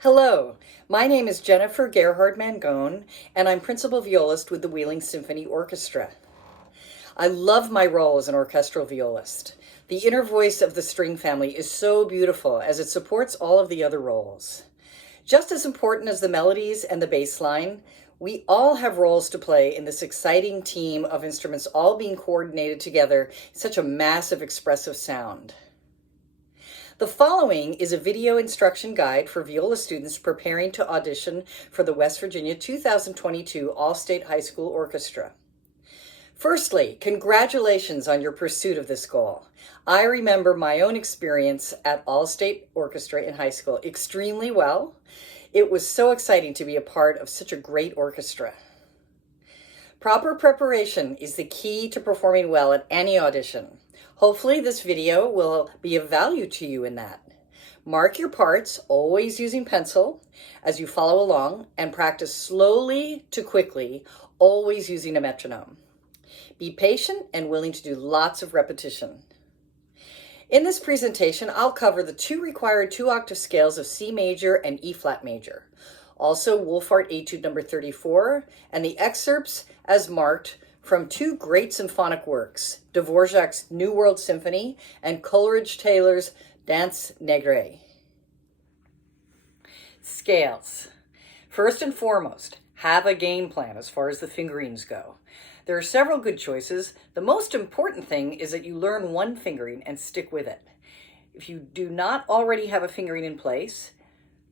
Hello, my name is Jennifer Gerhard Mangone, and I'm principal violist with the Wheeling Symphony Orchestra. I love my role as an orchestral violist. The inner voice of the string family is so beautiful as it supports all of the other roles. Just as important as the melodies and the bass line, we all have roles to play in this exciting team of instruments all being coordinated together in such a massive expressive sound. The following is a video instruction guide for viola students preparing to audition for the West Virginia 2022 All-State High School Orchestra. Firstly, congratulations on your pursuit of this goal. I remember my own experience at All-State Orchestra in high school extremely well. It was so exciting to be a part of such a great orchestra. Proper preparation is the key to performing well at any audition. Hopefully this video will be of value to you in that. Mark your parts, always using pencil, as you follow along, and practice slowly to quickly, always using a metronome. Be patient and willing to do lots of repetition. In this presentation, I'll cover the two required 2-octave scales of C major and E flat major, also Wolfart Etude number 34, and the excerpts as marked from two great symphonic works, Dvorak's New World Symphony and Coleridge-Taylor's Danse Negrae. Scales. First and foremost, have a game plan as far as the fingerings go. There are several good choices. The most important thing is that you learn one fingering and stick with it. If you do not already have a fingering in place,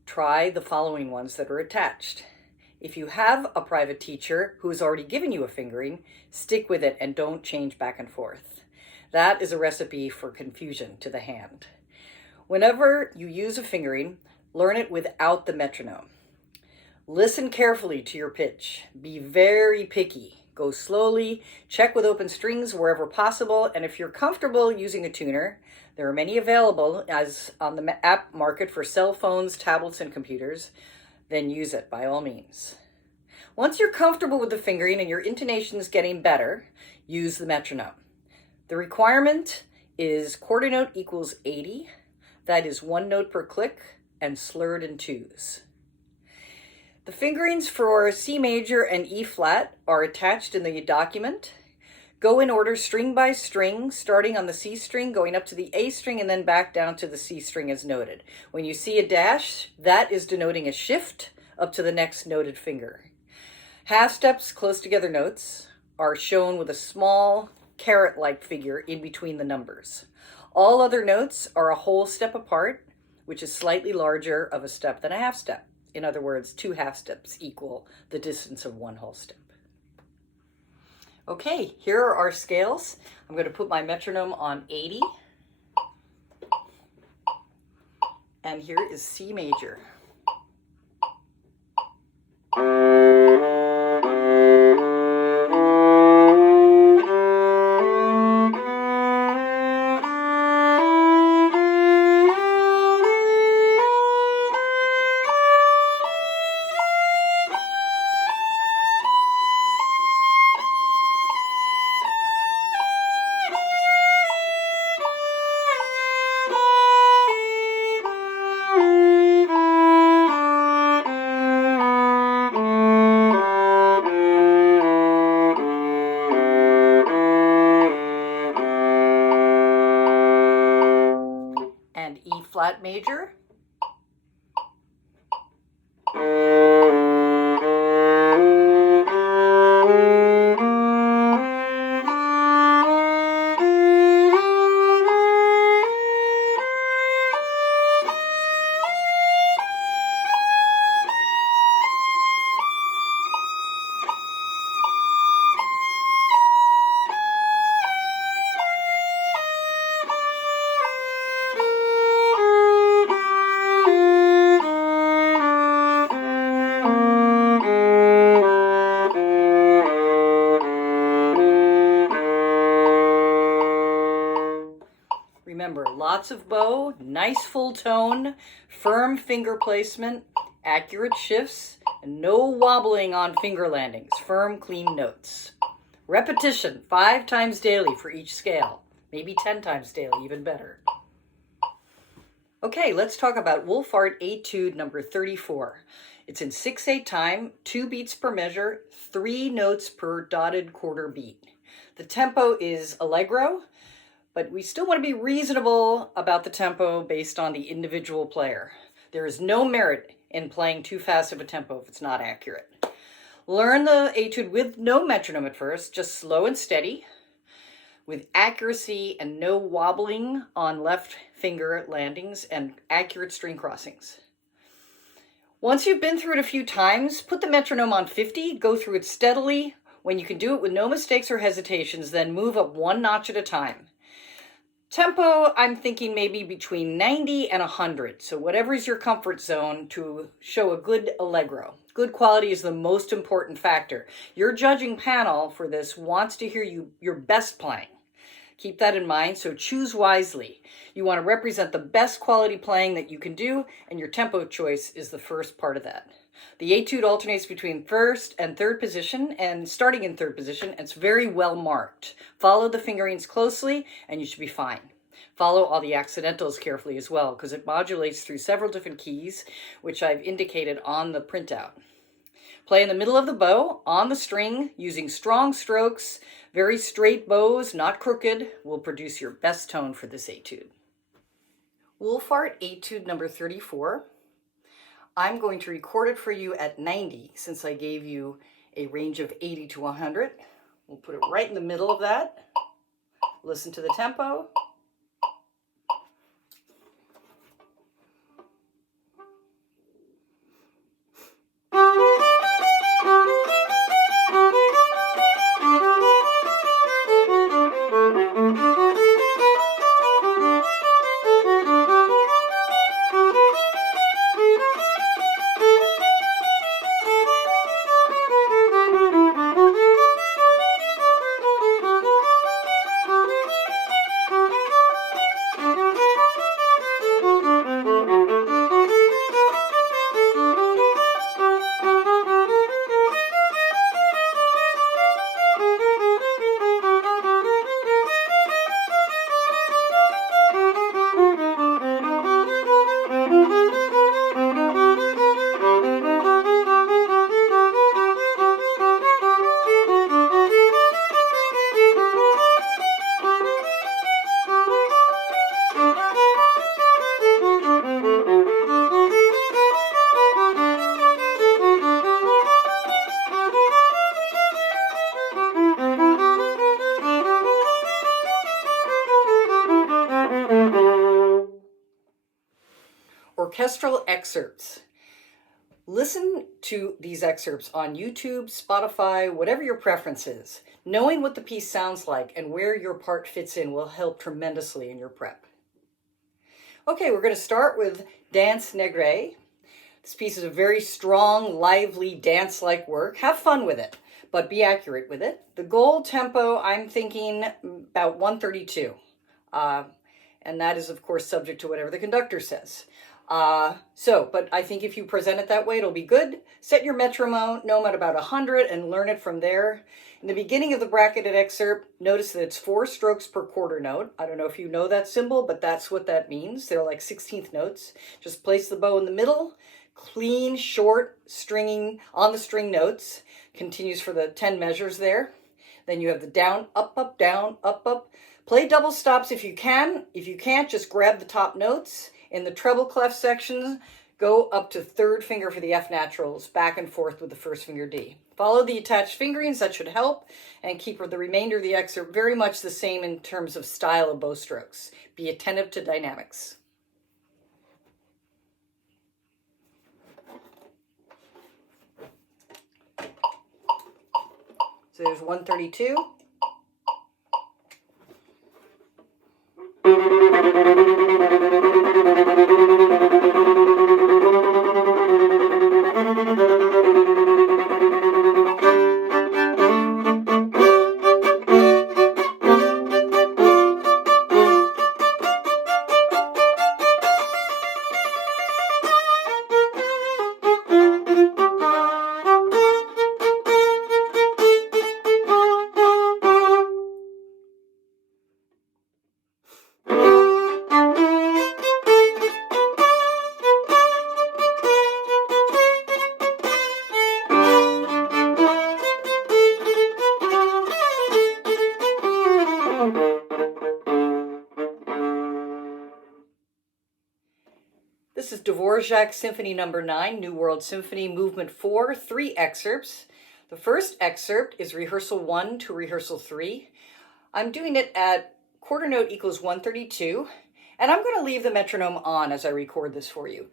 try the following ones that are attached. If you have a private teacher who has already given you a fingering, stick with it and don't change back and forth. That is a recipe for confusion to the hand. Whenever you use a fingering, learn it without the metronome. Listen carefully to your pitch. Be very picky. Go slowly, check with open strings wherever possible, and if you're comfortable using a tuner, there are many available as on the app market for cell phones, tablets, and computers, then use it by all means. Once you're comfortable with the fingering and your intonation is getting better, use the metronome. The requirement is quarter note equals 80. That is 1 note per click and slurred in 2s. The fingerings for C major and E flat are attached in the document. Go in order string by string, starting on the C string, going up to the A string, and then back down to the C string as noted. When you see a dash, that is denoting a shift up to the next noted finger. Half steps, close together notes, are shown with a small caret-like figure in between the numbers. All other notes are a whole step apart, which is slightly larger of a step than a half step. In other words, 2 half steps equal the distance of 1 whole step. Okay, here are our scales. I'm going to put my metronome on 80. And here is C major. And E flat major. Remember, lots of bow, nice full tone, firm finger placement, accurate shifts, and no wobbling on finger landings, firm, clean notes. Repetition, 5 times daily for each scale, maybe 10 times daily, even better. Okay, let's talk about Wolfart Etude number 34. It's in 6/8 time, 2 beats per measure, 3 notes per dotted quarter beat. The tempo is allegro, but we still want to be reasonable about the tempo based on the individual player. There is no merit in playing too fast of a tempo if it's not accurate. Learn the etude with no metronome at first, just slow and steady, with accuracy and no wobbling on left finger landings and accurate string crossings. Once you've been through it a few times, put the metronome on 50, go through it steadily. When you can do it with no mistakes or hesitations, then move up 1 notch at a time. Tempo, I'm thinking maybe between 90 and 100. So whatever is your comfort zone to show a good allegro. Good quality is the most important factor. Your judging panel for this wants to hear your best playing. Keep that in mind, so choose wisely. You want to represent the best quality playing that you can do, and your tempo choice is the first part of that. The etude alternates between first and third position, and starting in third position, it's very well marked. Follow the fingerings closely, and you should be fine. Follow all the accidentals carefully as well, because it modulates through several different keys, which I've indicated on the printout. Play in the middle of the bow, on the string, using strong strokes. Very straight bows, not crooked, will produce your best tone for this etude. Wolfart Etude number 34. I'm going to record it for you at 90, since I gave you a range of 80 to 100. We'll put it right in the middle of that. Listen to the tempo. Orchestral excerpts. Listen to these excerpts on YouTube, Spotify, whatever your preference is. Knowing what the piece sounds like and where your part fits in will help tremendously in your prep. Okay, we're going to start with Dance Negrae. This piece is a very strong, lively, dance-like work. Have fun with it, but be accurate with it. The goal tempo, I'm thinking about 132. And that is, of course, subject to whatever the conductor says. But I think if you present it that way, it'll be good. Set your metronome at about 100 and learn it from there. In the beginning of the bracketed excerpt, notice that it's 4 strokes per quarter note. I don't know if you know that symbol, but that's what that means. They're like 16th notes. Just place the bow in the middle, clean, short, stringing on the string notes. Continues for the 10 measures there. Then you have the down, up, down, up. Play double stops if you can. If you can't, just grab the top notes. In the treble clef sections, go up to third finger for the F naturals, back and forth with the first finger D. Follow the attached fingerings, that should help, and keep the remainder of the excerpt very much the same in terms of style of bow strokes. Be attentive to dynamics. So there's 132. This is Dvorak Symphony No. 9, New World Symphony, Movement 4, 3 excerpts. The first excerpt is Rehearsal 1 to Rehearsal 3. I'm doing it at quarter note equals 132, and I'm going to leave the metronome on as I record this for you,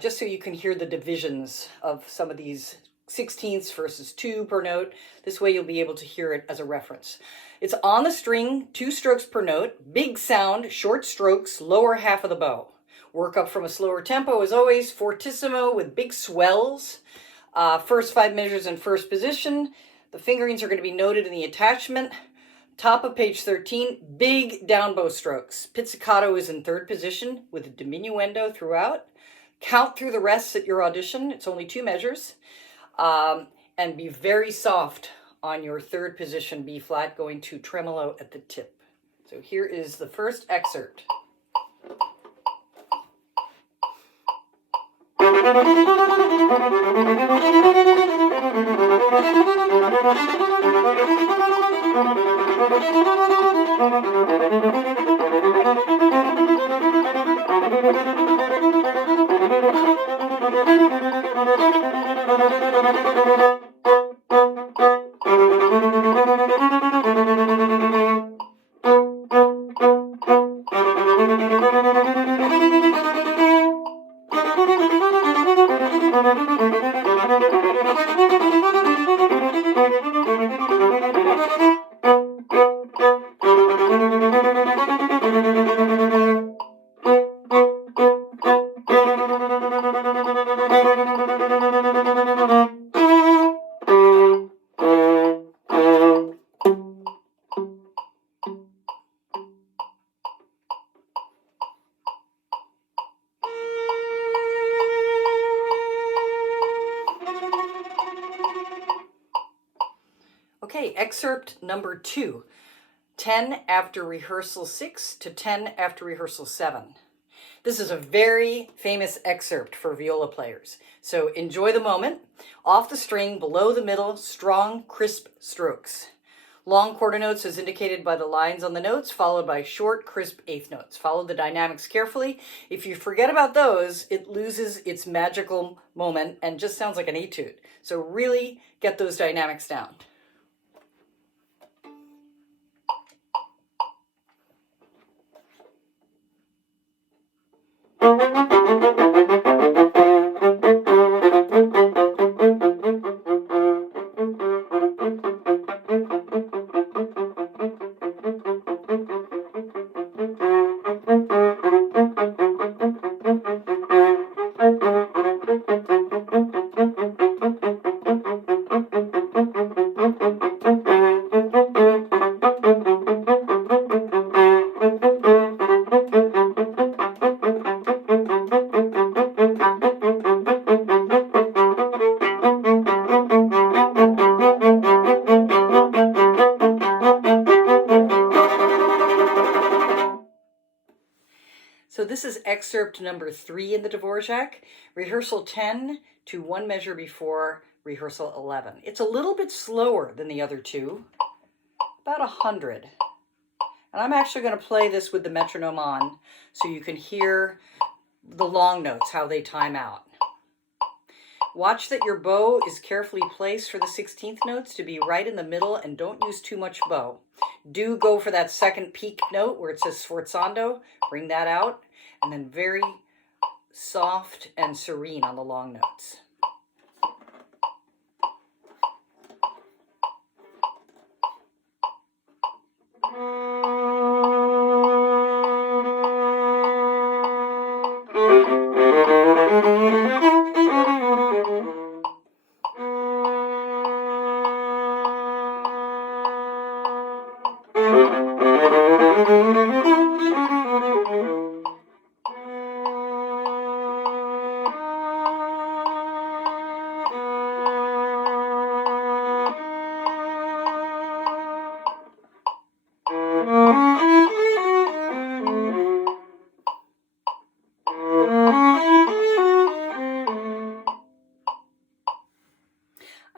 just so you can hear the divisions of some of these 16ths versus 2 per note. This way you'll be able to hear it as a reference. It's on the string, 2 strokes per note, big sound, short strokes, lower half of the bow. Work up from a slower tempo as always, fortissimo with big swells. First 5 measures in first position. The fingerings are going to be noted in the attachment. Top of page 13, big down bow strokes. Pizzicato is in 3rd position with a diminuendo throughout. Count through the rest at your audition. It's only 2 measures. And be very soft on your 3rd position B flat, going to tremolo at the tip. So here is the first excerpt. Okay, excerpt number 2, 10 after rehearsal 6 to 10 after rehearsal 7. This is a very famous excerpt for viola players, so enjoy the moment. Off the string, below the middle, strong, crisp strokes. Long quarter notes as indicated by the lines on the notes, followed by short, crisp 8th notes. Follow the dynamics carefully. If you forget about those, it loses its magical moment and just sounds like an etude. So really get those dynamics down. So this is excerpt number 3 in the Dvorak, rehearsal 10 to 1 measure before rehearsal 11. It's a little bit slower than the other 2, about 100. And I'm actually going to play this with the metronome on so you can hear the long notes, how they time out. Watch that your bow is carefully placed for the 16th notes to be right in the middle, and don't use too much bow. Do go for that second peak note where it says sforzando, bring that out, and then very soft and serene on the long notes.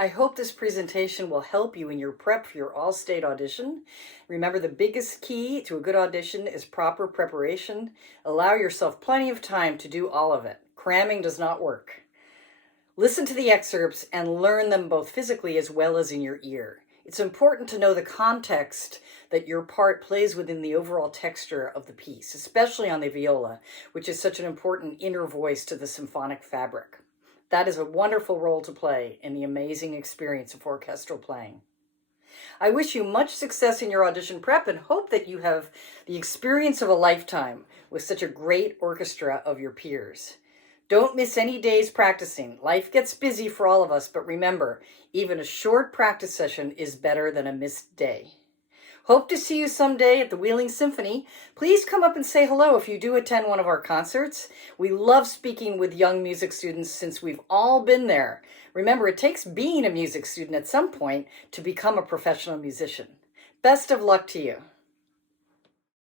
I hope this presentation will help you in your prep for your all-state audition. Remember, the biggest key to a good audition is proper preparation. Allow yourself plenty of time to do all of it. Cramming does not work. Listen to the excerpts and learn them both physically as well as in your ear. It's important to know the context that your part plays within the overall texture of the piece, especially on the viola, which is such an important inner voice to the symphonic fabric. That is a wonderful role to play in the amazing experience of orchestral playing. I wish you much success in your audition prep and hope that you have the experience of a lifetime with such a great orchestra of your peers. Don't miss any days practicing. Life gets busy for all of us, but remember, even a short practice session is better than a missed day. Hope to see you someday at the Wheeling Symphony. Please come up and say hello if you do attend one of our concerts. We love speaking with young music students since we've all been there. Remember, it takes being a music student at some point to become a professional musician. Best of luck to you.